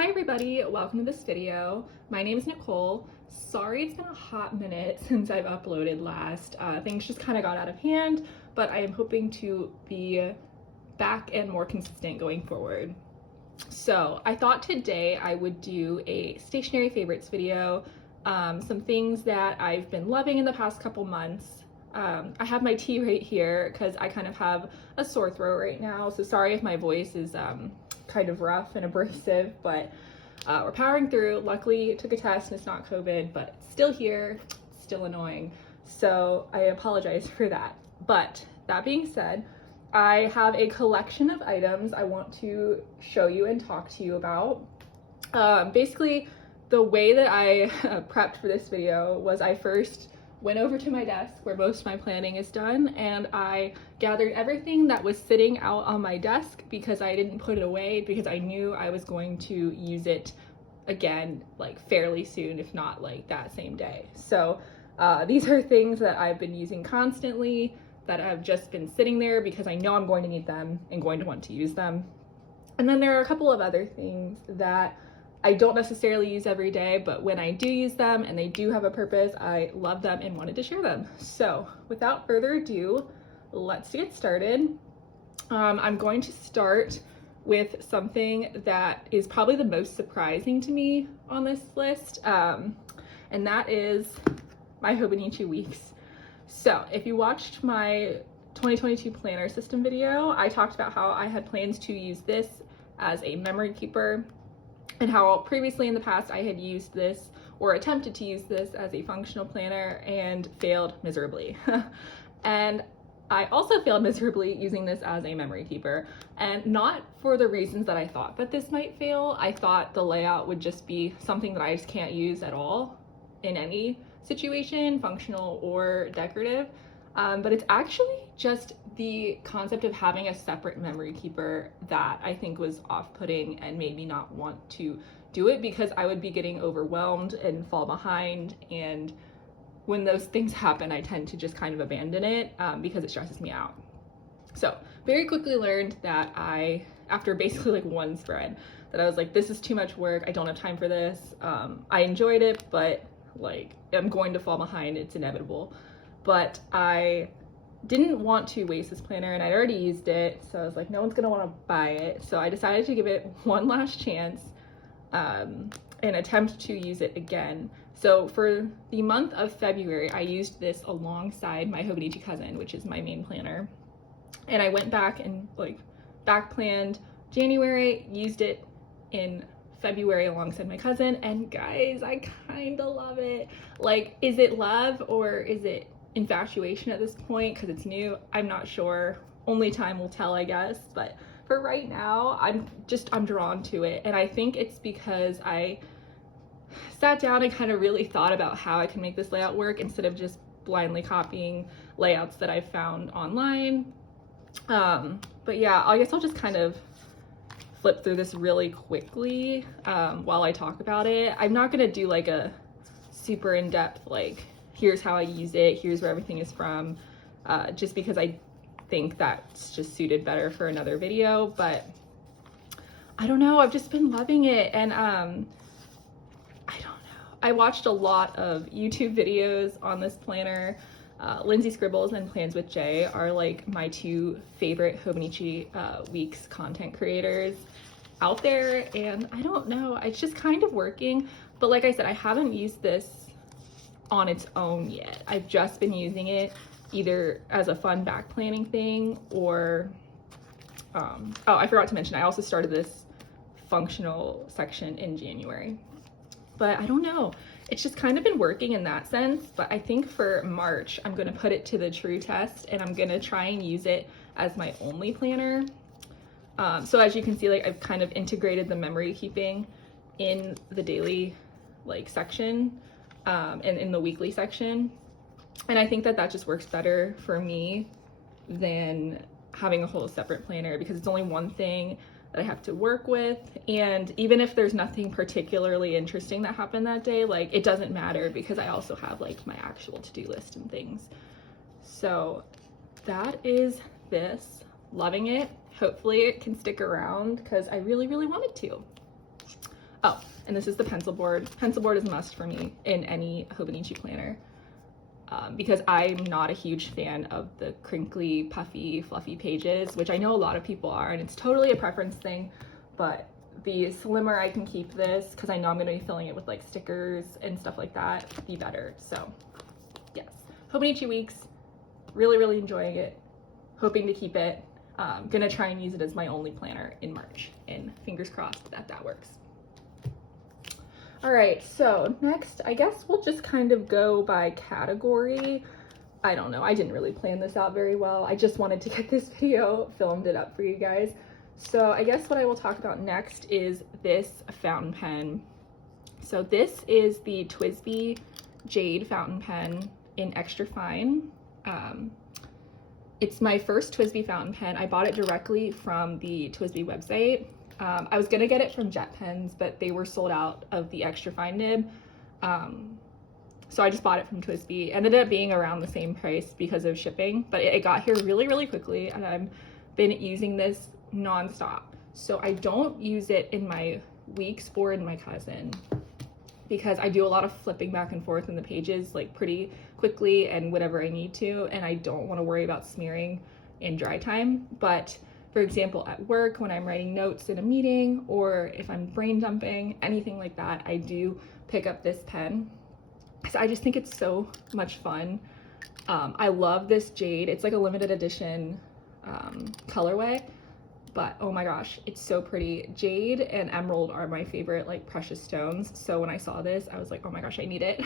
Hi everybody, welcome to this video. My name is Nicole. Sorry it's been a hot minute since I've uploaded last. Things just kind of got out of hand, but I am hoping to be back and more consistent going forward. So I thought today I would do a stationery favorites video, some things that I've been loving in the past couple months. I have my tea right here because I kind of have a sore throat right now, so sorry if my voice is kind of rough and abrasive, but we're powering through. Luckily, took a test and it's not COVID, but it's still here, it's still annoying. So I apologize for that. But that being said, I have a collection of items I want to show you and talk to you about. Basically, the way that I prepped for this video was I first went over to my desk where most of my planning is done, and I gathered everything that was sitting out on my desk because I didn't put it away because I knew I was going to use it again like fairly soon, if not like that same day. So these are things that I've been using constantly that have just been sitting there because I know I'm going to need them and going to want to use them. And then there are a couple of other things that I don't necessarily use every day, but when I do use them and they do have a purpose, I love them and wanted to share them. So without further ado, let's get started. I'm going to start with something that is probably the most surprising to me on this list, and that is my Hobonichi Weeks. So if you watched my 2022 planner system video, I talked about how I had plans to use this as a memory keeper, and how previously in the past I had used this or attempted to use this as a functional planner and failed miserably. And I also failed miserably using this as a memory keeper, and not for the reasons that I thought that this might fail. I thought the layout would just be something that I just can't use at all in any situation, functional or decorative. But it's actually just the concept of having a separate memory keeper that I think was off-putting and made me not want to do it, because I would be getting overwhelmed and fall behind, and when those things happen I tend to just kind of abandon it because it stresses me out. So very quickly learned that after basically like one spread, that I was like, this is too much work, I don't have time for this. I enjoyed it, but like I'm going to fall behind, it's inevitable. But I didn't want to waste this planner and I'd already used it, so I was like, no one's gonna want to buy it. So I decided to give it one last chance and attempt to use it again. So for the month of February, I used this alongside my Hobonichi Cousin, which is my main planner. And I went back and like back planned January, used it in February alongside my cousin, and guys, I kind of love it. Like, is it love or is it infatuation at this point because it's new? I'm not sure. Only time will tell, I guess. But for right now, I'm drawn to it, and I think it's because I sat down and kind of really thought about how I can make this layout work instead of just blindly copying layouts that I've found online. But yeah, I guess I'll just kind of flip through this really quickly while I talk about it. I'm not gonna do like a super in-depth like here's how I use it, here's where everything is from, just because I think that's just suited better for another video. But I don't know, I've just been loving it. And I don't know, I watched a lot of YouTube videos on this planner. Lindsay Scribbles and Plans with Jay are like my two favorite Hobonichi Weeks content creators out there, and I don't know, it's just kind of working. But like I said, I haven't used this on its own yet. I've just been using it either as a fun back planning thing or oh, I forgot to mention, I also started this functional section in January. But I don't know, it's just kind of been working in that sense. But I think for March, I'm gonna put it to the true test and I'm gonna try and use it as my only planner. So as you can see, like I've kind of integrated the memory keeping in the daily like section and in the weekly section. And I think that that just works better for me than having a whole separate planner, because it's only one thing that I have to work with. And even if there's nothing particularly interesting that happened that day, like it doesn't matter because I also have like my actual to-do list and things. So that is this. Loving it. Hopefully it can stick around because I really, really want it to. Oh, and this is the pencil board. Pencil board is a must for me in any Hobonichi planner. Because I'm not a huge fan of the crinkly, puffy, fluffy pages, which I know a lot of people are, and it's totally a preference thing, but the slimmer I can keep this, because I know I'm going to be filling it with like stickers and stuff like that, the better. So yes, Hobonichi Weeks, really, really enjoying it, hoping to keep it. Gonna try and use it as my only planner in March, and fingers crossed that that works. All right, so next, I guess we'll just kind of go by category. I don't know, I didn't really plan this out very well. I just wanted to get this video filmed it up for you guys. So I guess what I will talk about next is this fountain pen. So this is the TWSBI Jade fountain pen in extra fine. It's my first TWSBI fountain pen. I bought it directly from the TWSBI website. I was gonna get it from Jet Pens, but they were sold out of the extra fine nib. So I just bought it from TWSBI. Ended up being around the same price because of shipping, but it got here really, really quickly, and I've been using this nonstop. So I don't use it in my weeks or in my cousin, because I do a lot of flipping back and forth in the pages like pretty quickly and whatever I need to, and I don't want to worry about smearing in dry time. But for example, at work, when I'm writing notes in a meeting, or if I'm brain dumping, anything like that, I do pick up this pen because I just think it's so much fun. I love this jade. It's like a limited edition colorway, but oh my gosh, it's so pretty. Jade and emerald are my favorite like precious stones. So when I saw this, I was like, oh my gosh, I need it.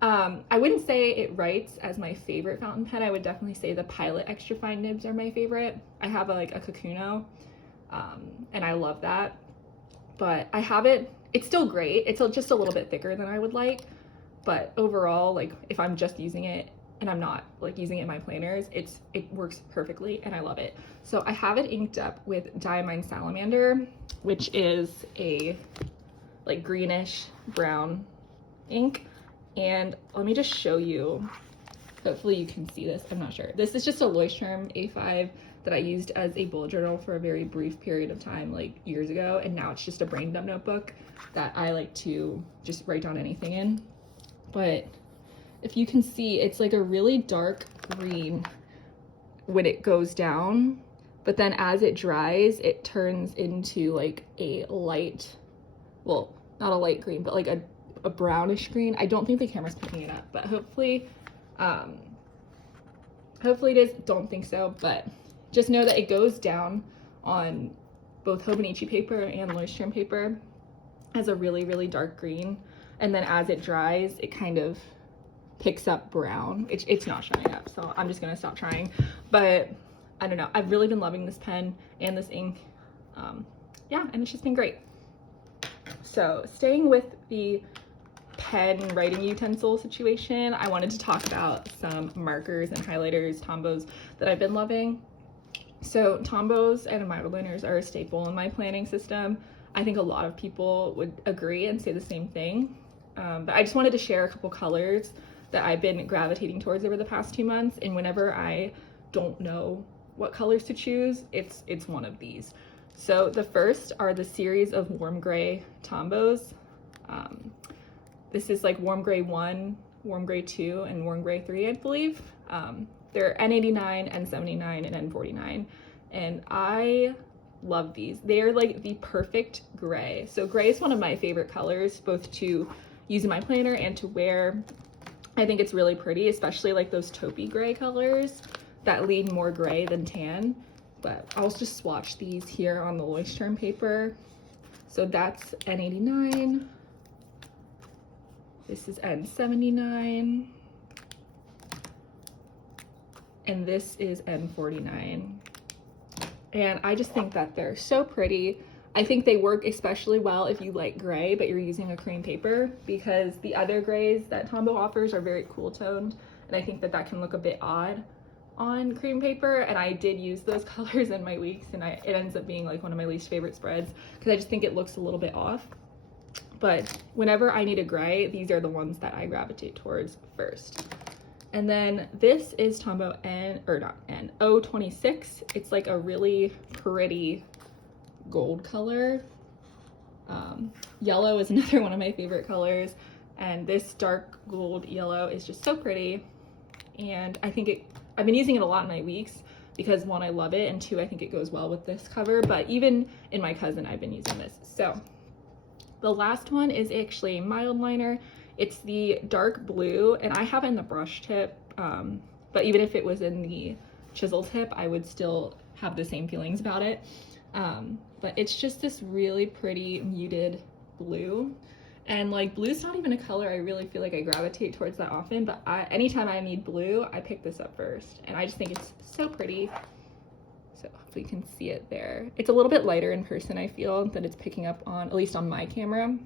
I wouldn't say it writes as my favorite fountain pen. I would definitely say the Pilot extra fine nibs are my favorite. I have a Kakuno, and I love that, but I have it, it's still great. It's just a little bit thicker than I would like, but overall, like if I'm just using it and I'm not like using it in my planners, it works perfectly and I love it. So I have it inked up with Diamine Salamander, which is a like greenish brown ink. And let me just show you, hopefully you can see this, I'm not sure. This is just a Leuchtturm A5 that I used as a bullet journal for a very brief period of time, like years ago, and now it's just a brain dump notebook that I like to just write down anything in. But if you can see, it's like a really dark green when it goes down, but then as it dries, it turns into like a light, well, not a light green, but like a brownish green. I don't think the camera's picking it up, but hopefully it is. Don't think so, but just know that it goes down on both Hobonichi paper and Leuchtturm paper as a really, really dark green, and then as it dries, it kind of picks up brown. It's not showing up, so I'm just gonna stop trying. But I don't know, I've really been loving this pen and this ink. Yeah, and it's just been great. So staying with the pen writing utensil situation, I wanted to talk about some markers and highlighters, Tombows, that I've been loving. So Tombows and miter liners are a staple in my planning system. I think a lot of people would agree and say the same thing, but I just wanted to share a couple colors that I've been gravitating towards over the past 2 months, and whenever I don't know what colors to choose, it's one of these. So the first are the series of warm gray Tombows. This is like warm gray 1, warm gray 2, and warm gray 3, I believe. They're N89, N79, and N49, and I love these. They're like the perfect gray. So gray is one of my favorite colors, both to use in my planner and to wear. I think it's really pretty, especially like those taupey gray colors that lean more gray than tan. But I'll just swatch these here on the Leuchtturm paper. So that's N89. This is N79. And this is N49. And I just think that they're so pretty. I think they work especially well if you like gray, but you're using a cream paper, because the other grays that Tombow offers are very cool toned. And I think that that can look a bit odd on cream paper, and I did use those colors in my weeks, and it ends up being like one of my least favorite spreads because I just think it looks a little bit off. But whenever I need a gray, these are the ones that I gravitate towards first. And then this is Tombow O26. It's like a really pretty gold color. Yellow is another one of my favorite colors, and this dark gold yellow is just so pretty. And I think I've been using it a lot in my weeks because one, I love it, and two, I think it goes well with this cover, but even in my cousin, I've been using this. So the last one is actually a mild liner. It's the dark blue, and I have it in the brush tip, but even if it was in the chisel tip, I would still have the same feelings about it. But it's just this really pretty muted blue. And like, blue's not even a color I really feel like I gravitate towards that often, but anytime I need blue, I pick this up first. And I just think it's so pretty. So hopefully you can see it there. It's a little bit lighter in person, I feel, that it's picking up on, at least on my camera,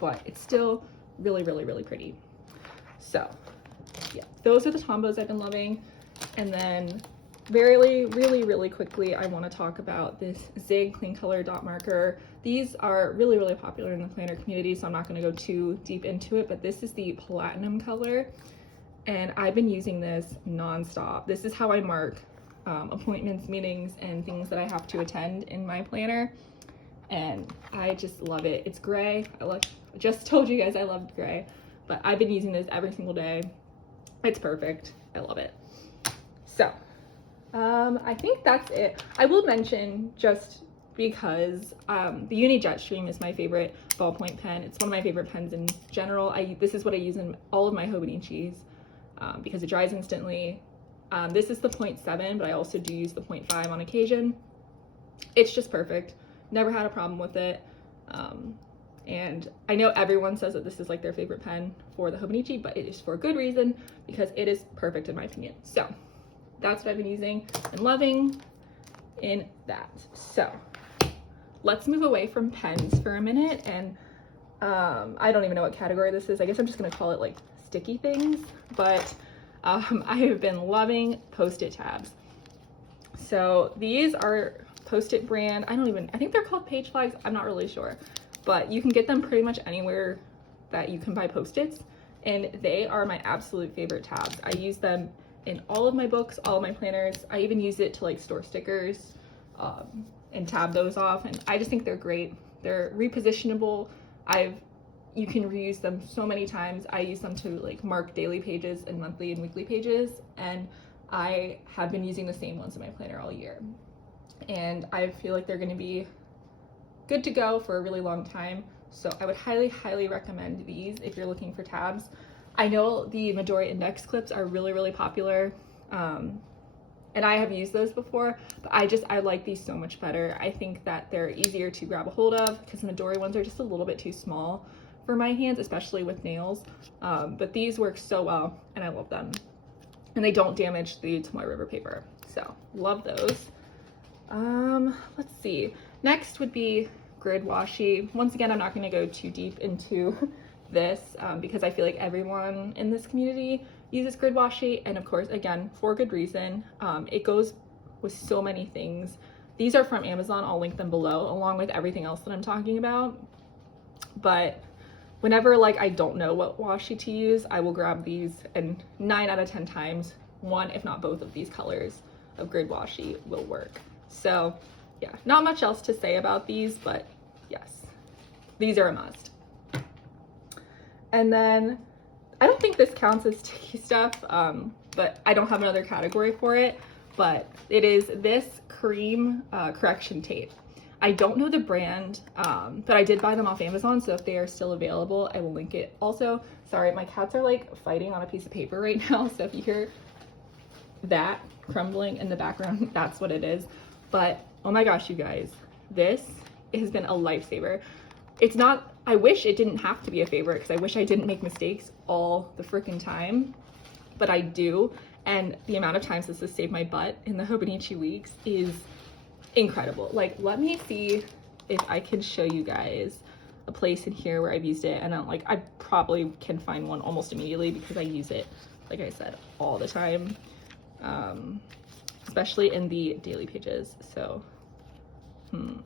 but it's still really, really, really pretty. So yeah, those are the Tombos I've been loving. And then really quickly, I want to talk about this Zig Clean Color dot marker. These are really, really popular in the planner community, so I'm not going to go too deep into it, but this is the platinum color, and I've been using this nonstop. This is how I mark appointments, meetings, and things that I have to attend in my planner, and I just love it. It's gray. I just told you guys I loved gray, but I've been using this every single day. It's perfect. I love it. So I think that's it. I will mention, just because the Uni Jetstream is my favorite ballpoint pen. It's one of my favorite pens in general. This is what I use in all of my Hobonichis because it dries instantly. This is the 0.7, but I also do use the 0.5 on occasion. It's just perfect. Never had a problem with it. And I know everyone says that this is like their favorite pen for the Hobonichi, but it is for a good reason, because it is perfect in my opinion. So that's what I've been using and loving in that. So let's move away from pens for a minute, and I don't even know what category this is. I guess I'm just gonna call it like sticky things, but I have been loving Post-it tabs. So these are Post-it brand. I think they're called Page Flags. I'm not really sure, but you can get them pretty much anywhere that you can buy Post-its, and they are my absolute favorite tabs. I use them in all of my books, all of my planners. I even use it to like store stickers and tab those off, and I just think they're great. They're repositionable. You can reuse them so many times. I use them to like mark daily pages and monthly and weekly pages, and I have been using the same ones in my planner all year, and I feel like they're going to be good to go for a really long time. So I would highly recommend these if you're looking for tabs. I know the Midori index clips are really popular, and I have used those before, but I like these so much better. I think that they're easier to grab a hold of because Midori ones are just a little bit too small for my hands, especially with nails, but these work so well, and I love them, and they don't damage the Tomoe River paper, so love those. Let's see, next would be grid washi. Once again, I'm not going to go too deep into this because I feel like everyone in this community uses grid washi, and of course, again, for good reason. It goes with so many things. These are from Amazon. I'll link them below, along with everything else that I'm talking about. But whenever like I don't know what washi to use, I will grab these, and 9 out of 10 times, one if not both of these colors of grid washi will work. So yeah, not much else to say about these, but yes, these are a must. And then I don't think this counts as sticky stuff, but I don't have another category for it, but it is this cream correction tape. I don't know the brand, but I did buy them off Amazon, so if they are still available, I will link it also. Sorry, my cats are like fighting on a piece of paper right now, so if you hear that crumbling in the background, that's what it is. But oh my gosh, you guys, this has been a lifesaver. It's not, I wish it didn't have to be a favorite, because I wish I didn't make mistakes all the freaking time, but I do, and the amount of times this has saved my butt in the Hobonichi Weeks is incredible. Like, let me see if I can show you guys a place in here where I've used it, and I probably can find one almost immediately because I use it, like I said, all the time, especially in the daily pages. So of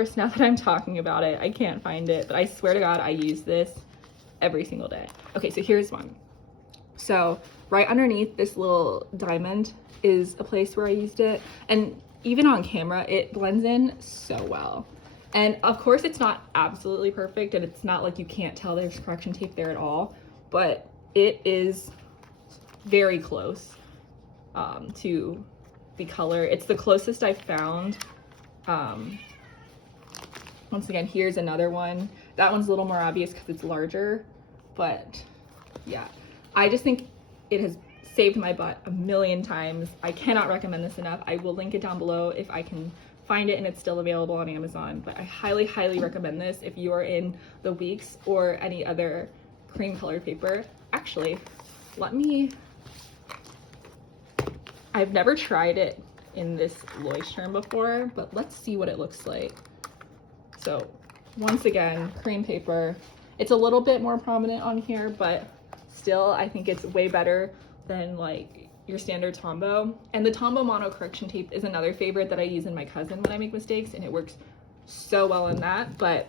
course, now that I'm talking about it, I can't find it, but I swear to God, I use this every single day. Okay, so here's one. So right underneath this little diamond is a place where I used it, and even on camera, it blends in so well. And of course it's not absolutely perfect, and it's not like you can't tell there's correction tape there at all, but it is very close to the color. It's the closest I've found. Once again, here's another one. That one's a little more obvious because it's larger, but yeah, I just think it has saved my butt a million times. I cannot recommend this enough. I will link it down below if I can find it and it's still available on Amazon, but I highly, highly recommend this if you are in the Weeks or any other cream colored paper. Actually, I've never tried it in this Leuchtturm before, but let's see what it looks like. So once again, cream paper. It's a little bit more prominent on here, but still I think it's way better than like your standard Tombow. And the Tombow mono correction tape is another favorite that I use in my cousin when I make mistakes, and it works so well in that, but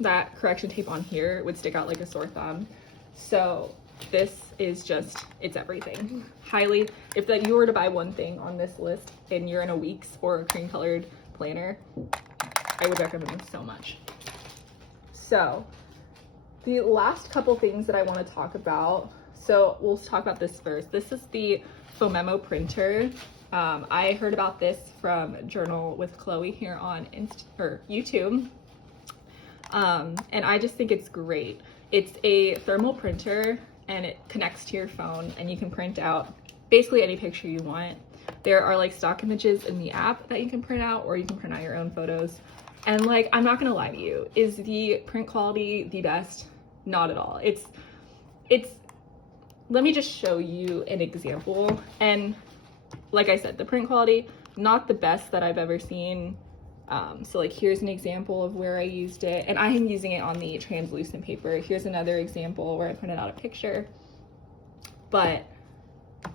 that correction tape on here would stick out like a sore thumb. So this is just, it's everything. Highly, if that you were to buy one thing on this list and you're in a Weeks or a cream colored planner, I would recommend this so much. So the last couple things that I want to talk about, so we'll talk about this first. This is the Fomemo printer. I heard about this from Journal with Chloe here on YouTube. And I just think it's great. It's a thermal printer and it connects to your phone, and you can print out basically any picture you want. There are like stock images in the app that you can print out, or you can print out your own photos. And like, I'm not gonna lie to you, is the print quality the best? Not at all. It's, let me just show you an example. And like I said, the print quality, not the best that I've ever seen. So like, here's an example of where I used it, and I am using it on the translucent paper. Here's another example where I printed out a picture. But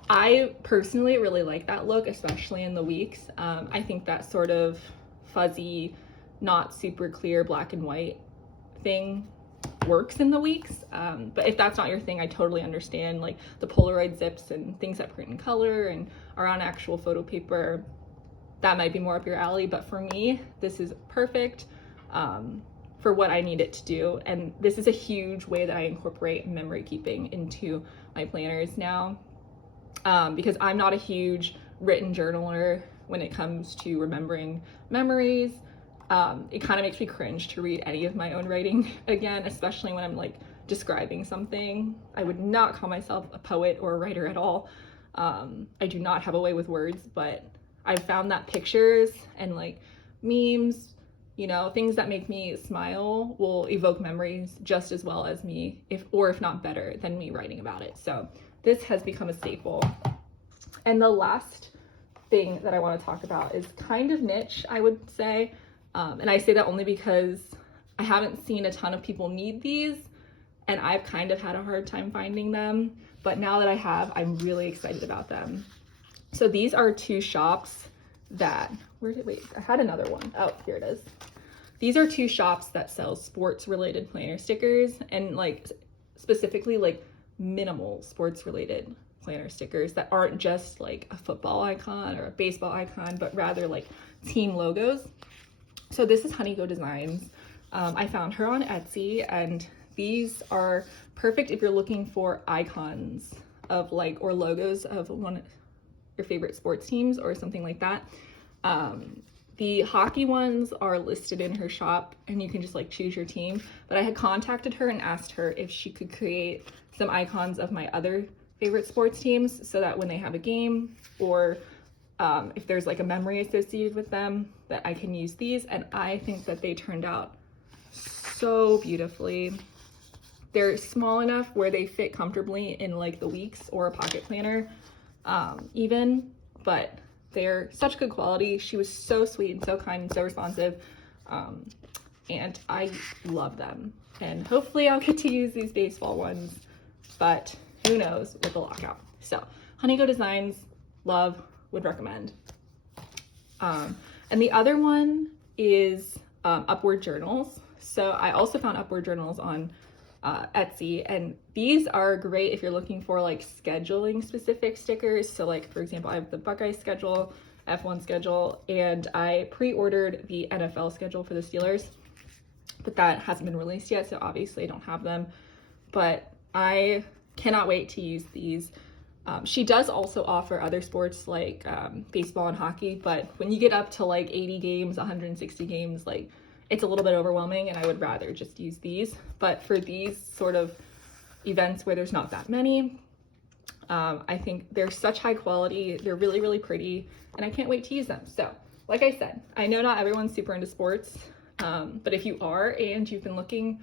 I personally really like that look, especially in the Weeks. I think that sort of fuzzy, not super clear black and white thing works in the Weeks. But if that's not your thing, I totally understand. Like the Polaroid zips and things that print in color and are on actual photo paper, that might be more up your alley. But for me, this is perfect for what I need it to do. And this is a huge way that I incorporate memory keeping into my planners now, because I'm not a huge written journaler when it comes to remembering memories. It kind of makes me cringe to read any of my own writing again, especially when I'm like describing something. I would not call myself a poet or a writer at all. I do not have a way with words, but I've found that pictures and like memes, you know, things that make me smile will evoke memories just as well as me, if not better than me writing about it. So this has become a staple. And the last thing that I want to talk about is kind of niche, I would say. And I say that only because I haven't seen a ton of people need these, and I've kind of had a hard time finding them. But now that I have, I'm really excited about them. So these are two shops that, I had another one. Oh, here it is. These are two shops that sell sports related planner stickers, and like specifically like minimal sports related planner stickers that aren't just like a football icon or a baseball icon, but rather like team logos. So this is Honeygo Designs. I found her on Etsy, and these are perfect if you're looking for icons of like, or logos of one of your favorite sports teams or something like that. The hockey ones are listed in her shop, and you can just like choose your team. But I had contacted her and asked her if she could create some icons of my other favorite sports teams, so that when they have a game, or if there's like a memory associated with them, that I can use these. And I think that they turned out so beautifully. They're small enough where they fit comfortably in like the Weeks or a pocket planner even, but they're such good quality. She was so sweet and so kind and so responsive, and I love them. And hopefully I'll get to use these baseball ones, but who knows with the lockout. So Honeygo Designs, love, would recommend. And the other one is Upward Journals. So I also found Upward Journals on Etsy, and these are great if you're looking for like scheduling specific stickers. So like, for example, I have the Buckeye schedule, F1 schedule, and I pre-ordered the NFL schedule for the Steelers, but that hasn't been released yet, so obviously I don't have them, but I cannot wait to use these. She does also offer other sports like baseball and hockey, but when you get up to like 80 games, 160 games, like it's a little bit overwhelming, and I would rather just use these. But for these sort of events where there's not that many, I think they're such high quality, they're really, really pretty, and I can't wait to use them. So like I said, I know not everyone's super into sports, but if you are and you've been looking,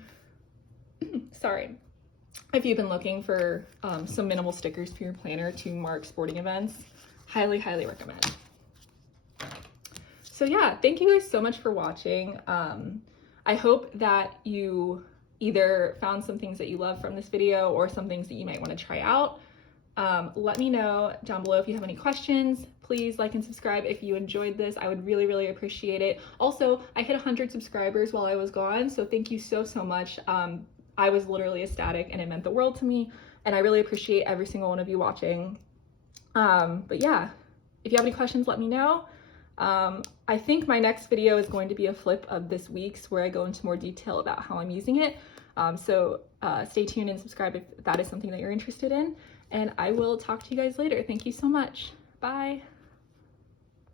if you've been looking for some minimal stickers for your planner to mark sporting events, highly, highly recommend. So yeah, thank you guys so much for watching. I hope that you either found some things that you love from this video or some things that you might want to try out. Let me know down below if you have any questions. Please like and subscribe if you enjoyed this. I would really, really appreciate it. Also, I hit 100 subscribers while I was gone, so thank you so, so much. I was literally ecstatic, and it meant the world to me, and I really appreciate every single one of you watching. But yeah, if you have any questions, let me know. I think my next video is going to be a flip of this week's, where I go into more detail about how I'm using it. So stay tuned and subscribe if that is something that you're interested in, and I will talk to you guys later. Thank you so much. Bye.